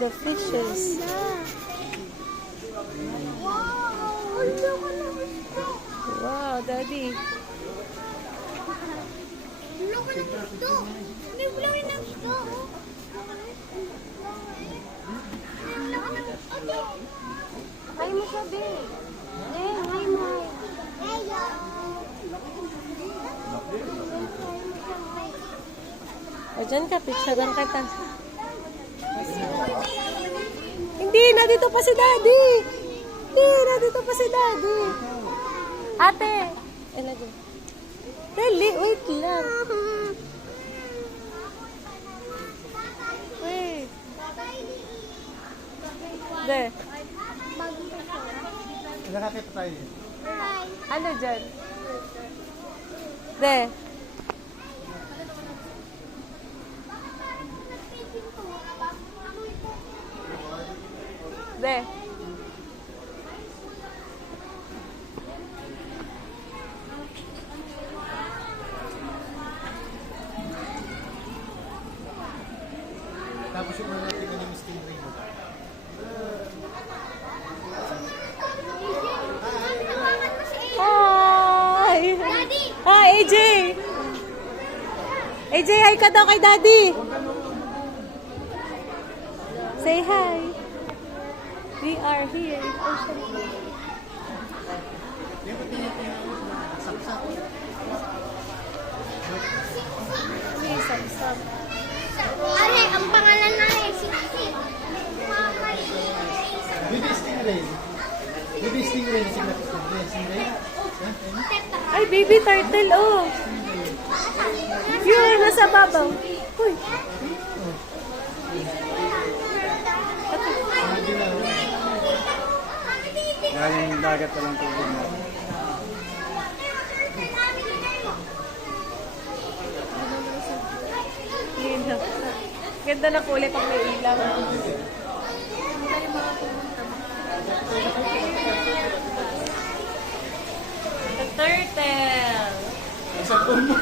the fishes. Wow, Daddy. Hay mo sabi. Hay mo. O, dyan ka, picturean kita. Hindi, nandito pa si Daddy. Hindi, nandito pa si Daddy. Ate. Lagi. Dali, wait lang. Wait. De. Nakakita tayo. Ano dyan? De. De. Tapos yung mga natin yung stingray mo. Hi! Daddy! Hi, AJ! AJ, hi ka daw kay Daddy! Say hi! We are here in Ocean Park. May samsam. Are, ang pangalan na eh, Siksi. Baby stingray. Baby stingray na sigla stingray. Stingray? Ay, baby turtle, oh! Yun, nasa babaw. Uy! Galing dagat pa lang tubig mo. Yun na. Ganda na kulay pag may ilaw. The turtle! Sa phone mo.